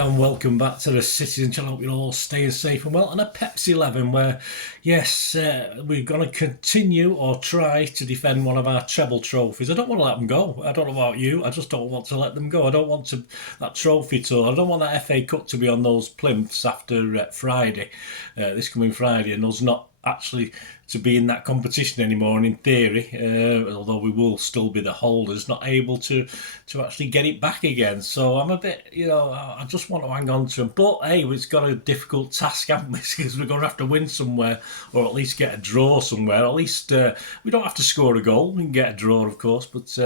and welcome back to the Citizen Channel. Hope you're all staying safe and well. And a Pepsi 11 where, yes, we're going to continue or try to defend one of our treble trophies. I don't want to let them go. I don't know about you. I just don't want to let them go. I don't want that trophy tour. I don't want that FA Cup to be on those plinths after Friday, this coming Friday, and us not actually to be in that competition anymore, and in theory, although we will still be the holders, not able to actually get it back again. So I'm a bit, I just want to hang on to them. But hey, we've got a difficult task, haven't we? Because we're going to have to win somewhere, or at least get a draw somewhere. At least we don't have to score a goal. We can get a draw, of course, but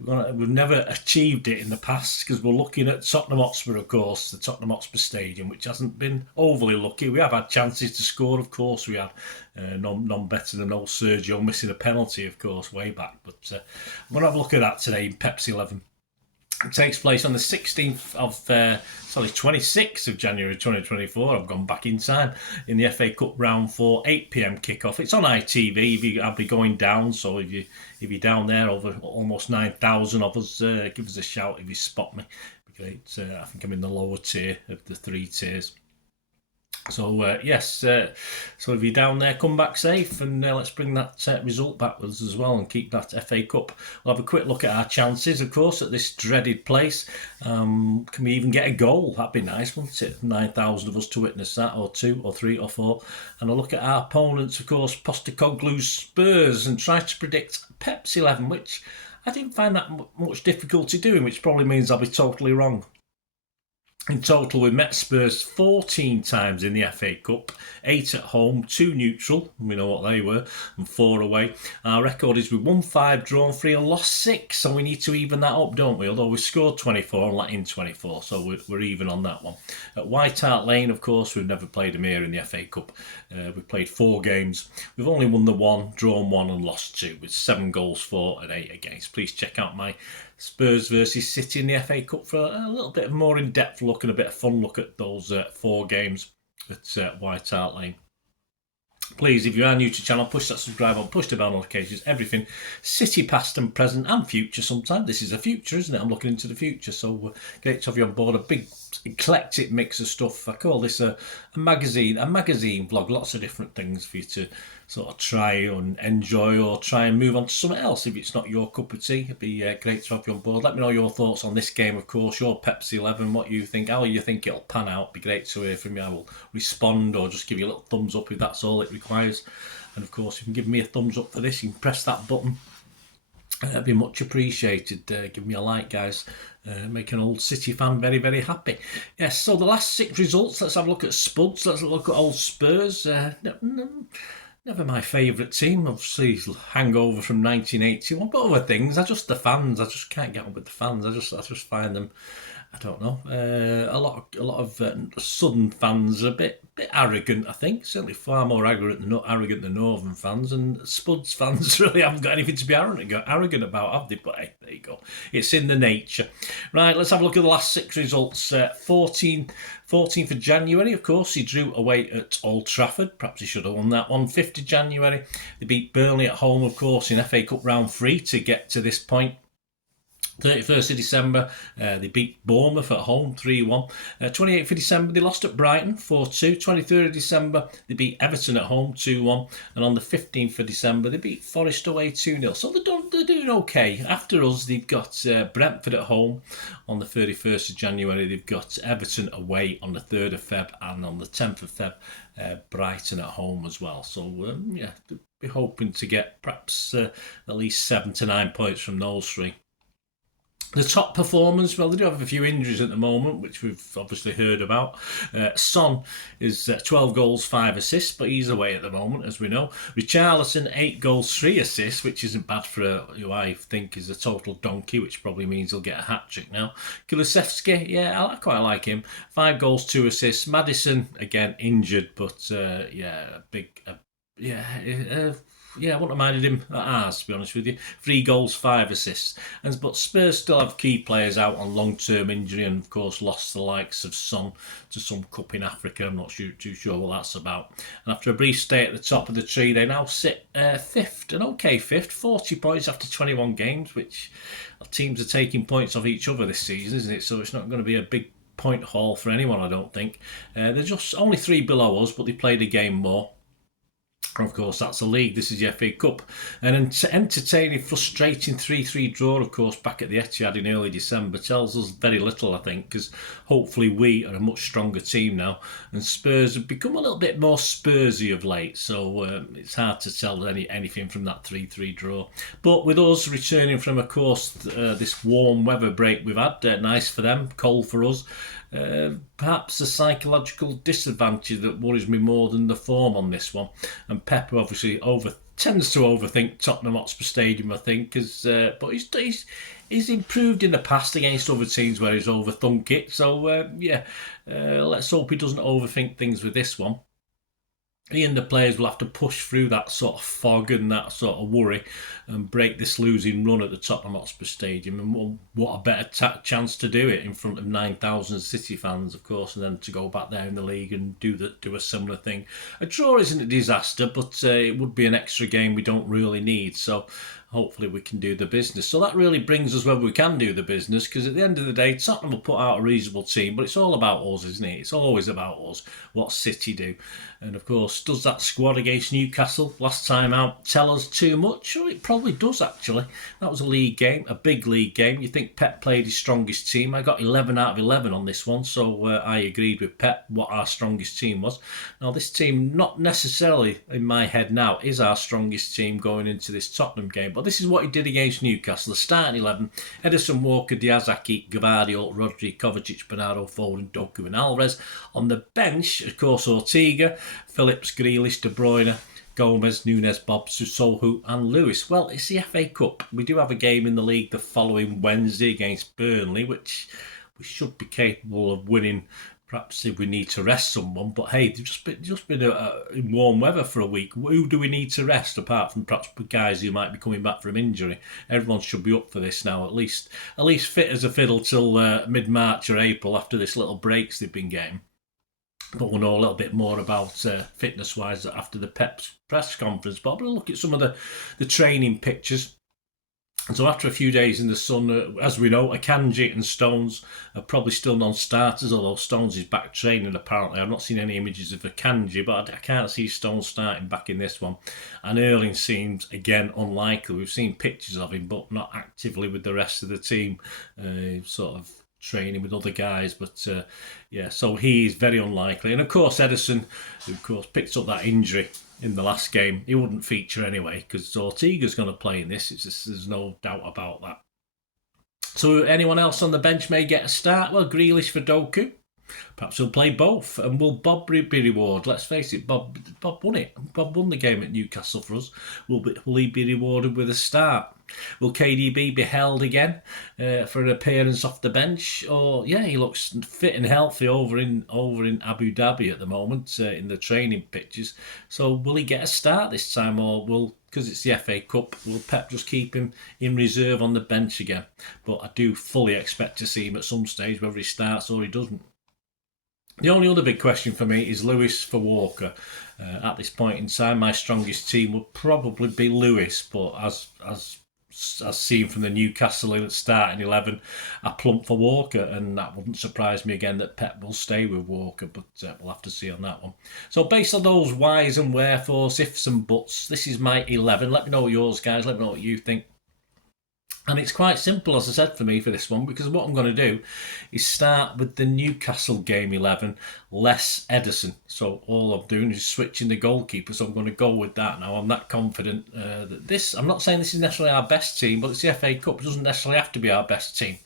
we've never achieved it in the past because we're looking at Tottenham Hotspur, of course, the Tottenham Hotspur Stadium, which hasn't been overly lucky. We have had chances to score, of course. We had none better than old Sergio missing a penalty, of course, way back. But I'm going to have a look at that today in Pepsi 11. It takes place on the 26th of January 2024. I've gone back in time in the FA Cup round 4, 8 p.m. kickoff. It's on ITV. I'll be going down, so if you're down there, over almost 9,000 of us, give us a shout if you spot me. Great. I think I'm in the lower tier of the 3 tiers. So, yes, so if you're down there, come back safe, and let's bring that result back with us as well and keep that FA Cup. We'll have a quick look at our chances, of course, at this dreaded place. Can we even get a goal? That'd be nice, wouldn't it? 9,000 of us to witness that, or 2 or 3 or 4. And I'll look at our opponents, of course, Postecoglou's Spurs, and try to predict Pepsi 11, which I didn't find that much difficulty doing, which probably means I'll be totally wrong. In total, we met Spurs 14 times in the FA Cup, 8 at home, 2 neutral, we know what they were, and 4 away. Our record is we won 5, drawn 3 and lost 6, so we need to even that up, don't we? Although we scored 24 and let in 24, so we're even on that one. At White Hart Lane, of course, we've never played them here in the FA Cup. We've played 4 games. We've only won the 1, drawn 1 and lost 2, with 7 goals for and 8 against. Please check out my Spurs versus City in the FA Cup for a little bit more in-depth look and a bit of fun look at those 4 games at White Hart Lane. Please, if you are new to the channel, push that subscribe button, push the bell notifications, everything. City past and present and future sometimes. This is a future, isn't it? I'm looking into the future, so great to have you on board. A big eclectic mix of stuff. I call this a magazine vlog. Lots of different things for you to sort of try and enjoy, or try and move on to something else if it's not your cup of tea. It'd be great to have you on board. Let me know your thoughts on this game, of course, your Pepsi 11, what you think, how you think it'll pan out. It'd be great to hear from you. I will respond or just give you a little thumbs up if that's all it requires. And of course, if you can give me a thumbs up for this, you can press that button. That'd be much appreciated. Give me a like, guys. Make an old City fan very, very happy. Yes, so the last 6 results. Let's have a look at Spuds. Let's look at old Spurs. Never my favourite team, obviously hangover from 1981, but other things. The fans. I just can't get on with the fans. I just find them, I don't know. A lot of Southern fans are a bit arrogant. I think certainly far more arrogant than Northern fans, and Spuds fans really haven't got anything to be arrogant about, have they? But hey, there you go. It's in the nature. Right, let's have a look at the last 6 results. 14th of January, of course, he drew away at Old Trafford. Perhaps he should have won that one. 5th of January, they beat Burnley at home, of course, in FA Cup round 3 to get to this point. 31st of December, they beat Bournemouth at home 3-1. 28th of December, they lost at Brighton 4-2. 23rd of December, they beat Everton at home 2-1. And on the 15th of December, they beat Forest away 2-0. So they're doing okay. After us, they've got Brentford at home on the 31st of January. They've got Everton away on the 3rd of Feb. And on the 10th of Feb, Brighton at home as well. So, yeah, we're hoping to get perhaps at least 7 to 9 points from those 3. The top performers, well, they do have a few injuries at the moment, which we've obviously heard about. Son is 12 goals, 5 assists, but he's away at the moment, as we know. Richarlison, 8 goals, 3 assists, which isn't bad for who I think is a total donkey, which probably means he'll get a hat-trick now. Kulusevski, yeah, I quite like him. 5 goals, 2 assists. Maddison, again, injured, but yeah, I wouldn't have minded him at ours, to be honest with you. 3 goals, 5 assists. But Spurs still have key players out on long-term injury, and of course lost the likes of Son to some cup in Africa. I'm not too sure what that's about. And after a brief stay at the top of the tree, they now sit 5th, an okay 5th, 40 points after 21 games, which teams are taking points off each other this season, isn't it? So it's not going to be a big point haul for anyone, I don't think. They're just only 3 below us, but they played a game more. Of course, that's a league. This is the FA Cup. And an entertaining, frustrating 3-3 draw, of course, back at the Etihad in early December tells us very little, I think, because hopefully we are a much stronger team now. And Spurs have become a little bit more Spursy of late, so it's hard to tell anything from that 3-3 draw. But with us returning from, of course, this warm weather break we've had, nice for them, cold for us, perhaps a psychological disadvantage that worries me more than the form on this one. And Pep obviously tends to overthink Tottenham Hotspur Stadium, I think, but he's improved in the past against other teams where he's overthunk it. So let's hope he doesn't overthink things with this one. He and the players will have to push through that sort of fog and that sort of worry and break this losing run at the Tottenham Hotspur Stadium. And what a better chance to do it in front of 9,000 City fans, of course, and then to go back there in the league and do a similar thing. A draw isn't a disaster, but it would be an extra game we don't really need. So hopefully we can do the business. So that really brings us whether we can do the business, because at the end of the day, Tottenham will put out a reasonable team, but it's all about us, isn't it? It's always about us, what City do. And of course, does that squad against Newcastle last time out tell us too much? Well, it probably does, actually. That was a league game, a big league game. You think Pep played his strongest team. I got 11 out of 11 on this one, so I agreed with Pep what our strongest team was. Now, this team, not necessarily in my head now, is our strongest team going into this Tottenham game, but this is what he did against Newcastle. The starting 11, Ederson, Walker, Diaz, Aki, Gvardiol, Rodri, Kovacic, Bernardo, Foden, Doku and Alvarez. On the bench, of course, Ortega, Phillips, Grealish, De Bruyne, Gomez, Nunes, Bob, Sissoko and Lewis. Well, it's the FA Cup. We do have a game in the league the following Wednesday against Burnley, which we should be capable of winning. Perhaps if we need to rest someone, but hey, they've just been in warm weather for a week. Who do we need to rest apart from perhaps guys who might be coming back from injury? Everyone should be up for this now, at least fit as a fiddle till mid-March or April after this little breaks they've been getting. But we'll know a little bit more about fitness-wise after the Pep's press conference. But we'll look at some of the training pictures. And so after a few days in the sun, as we know, Akanji and Stones are probably still non-starters, although Stones is back training apparently. I've not seen any images of Akanji, but I can't see Stones starting back in this one. And Erling seems, again, unlikely. We've seen pictures of him, but not actively with the rest of the team, sort of training with other guys. But so he's very unlikely. And of course, Ederson, who of course picked up that injury in the last game, he wouldn't feature anyway because Ortega's going to play in this. There's no doubt about that. So anyone else on the bench may get a start. Well, Grealish for Doku. Perhaps he'll play both. And will Bob be rewarded? Let's face it, Bob won it. Bob won the game at Newcastle for us. Will he be rewarded with a start? Will KDB be held again for an appearance off the bench? Or he looks fit and healthy over in Abu Dhabi at the moment in the training pitches. So will he get a start this time, or because it's the FA Cup, will Pep just keep him in reserve on the bench again? But I do fully expect to see him at some stage, whether he starts or he doesn't. The only other big question for me is Lewis for Walker. At this point in time, my strongest team would probably be Lewis, but as seen from the Newcastle starting 11, I plump for Walker, and that wouldn't surprise me again that Pep will stay with Walker, but we'll have to see on that one. So based on those whys and wherefores, ifs and buts, this is my 11. Let me know yours, guys. Let me know what you think. And it's quite simple, as I said, for me for this one, because what I'm going to do is start with the Newcastle game 11, less Ederson. So all I'm doing is switching the goalkeeper, so I'm going to go with that now. I'm that confident that this, I'm not saying this is necessarily our best team, but it's the FA Cup. It doesn't necessarily have to be our best team.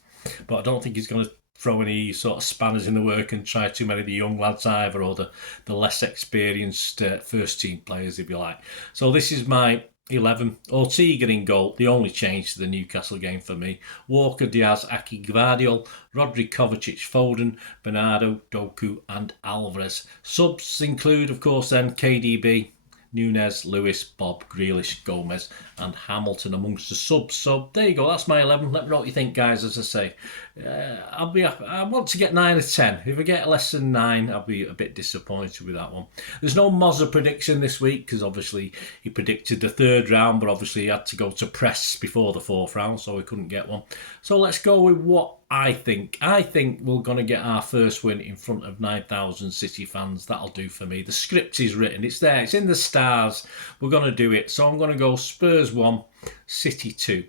But I don't think he's going to throw any sort of spanners in the work and try too many of the young lads either, or the less experienced first team players, if you like. So this is my 11. Ortega in goal, the only change to the Newcastle game for me. Walker, Diaz, Aki, Gvardiol, Rodri, Kovacic, Foden, Bernardo, Doku and Alvarez. Subs include, of course, then KDB, Nunes, Lewis, Bob, Grealish, Gomez and Hamilton amongst the subs. So there you go, that's my 11. Let me know what you think, guys. As I say, I want to get 9 or 10. If I get less than 9, I'll be a bit disappointed with that one. There's no Mozza prediction this week because obviously he predicted the 3rd round, but obviously he had to go to press before the 4th round, so we couldn't get one. So let's go with what I think we're going to get our first win in front of 9,000 City fans. That'll do for me. The script is written. It's there. It's in the stars. We're going to do it. So I'm going to go Spurs 1, City 2.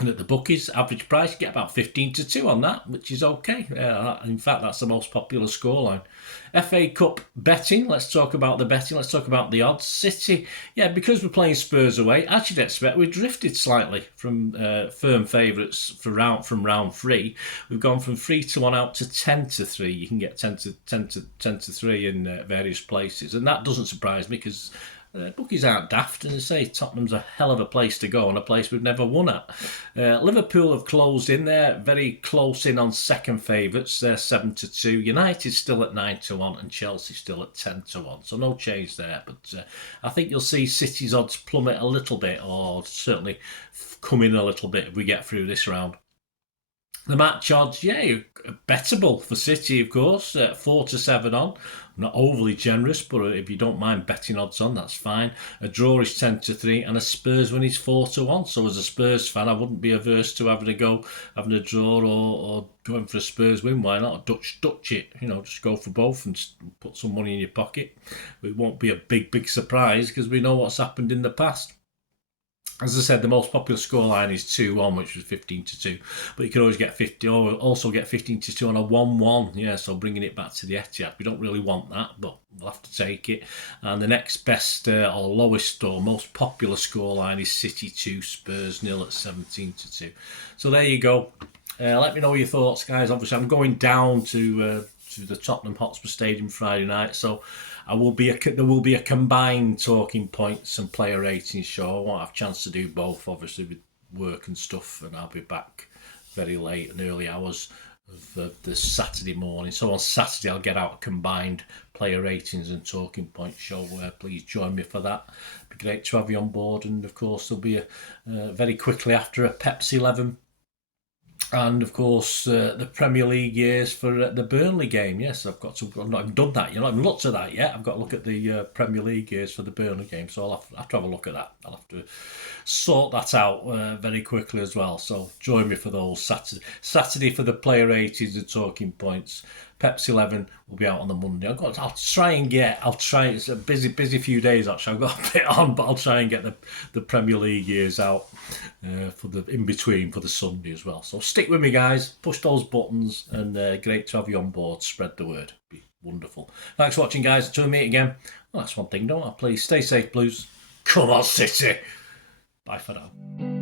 And at the bookies, average price, you get about 15-2 on that, which is okay. In fact, that's the most popular scoreline. FA Cup betting, let's talk about the betting, let's talk about the odds. City, yeah, because we're playing Spurs away, I should expect we drifted slightly from firm favourites from round 3. We've gone from 3-1 out to 10-3. You can get 10-3 in various places, and that doesn't surprise me because bookies aren't daft, and they say Tottenham's a hell of a place to go and a place we've never won at. Liverpool have closed in there, very close in on second favourites. They're 7-2. United still at 9-1 and Chelsea still at 10-1. So no change there. But I think you'll see City's odds plummet a little bit, or certainly come in a little bit if we get through this round. The match odds, yeah, bettable for City, of course, 4-7 on. Not overly generous, but if you don't mind betting odds on, that's fine. A draw is 10-3, and a Spurs win is 4-1. So as a Spurs fan, I wouldn't be averse to having a draw or going for a Spurs win. Why not? Dutch it, just go for both and put some money in your pocket. It won't be a big surprise because we know what's happened in the past. As I said, the most popular scoreline is 2-1, which was 15-2. But you can always get 15-2 on a 1-1. Yeah, so bringing it back to the Etihad. We don't really want that, but we'll have to take it. And the next best or lowest or most popular scoreline is City 2, Spurs 0 at 17-2. So there you go. Let me know your thoughts, guys. Obviously, I'm going down to the Tottenham Hotspur Stadium Friday night, so there will be a combined talking points and player ratings show. I won't have a chance to do both, obviously, with work and stuff, and I'll be back very late and early hours of the Saturday morning. So on Saturday, I'll get out a combined player ratings and talking points show. Please join me for that. It'd be great to have you on board, and of course, there'll be very quickly after a Pepsi 11. And of course, the Premier League years for the Burnley game. Yes, I've not even done that. I've not even looked at that yet. I've got to look at the Premier League years for the Burnley game. So I'll have to have a look at that. I'll have to sort that out very quickly as well. So join me for those Saturday for the player ratings and talking points. Pepsi 11 will be out on the Monday. I'll try. It's a busy few days actually. I've got a bit on, but I'll try and get the Premier League years out for the in between for the Sunday as well. So stick with me, guys. Push those buttons, and great to have you on board. Spread the word. Be wonderful. Thanks for watching, guys. Until we meet again. Well, that's one thing, don't I? Please stay safe, Blues. Come on, City. Bye for now.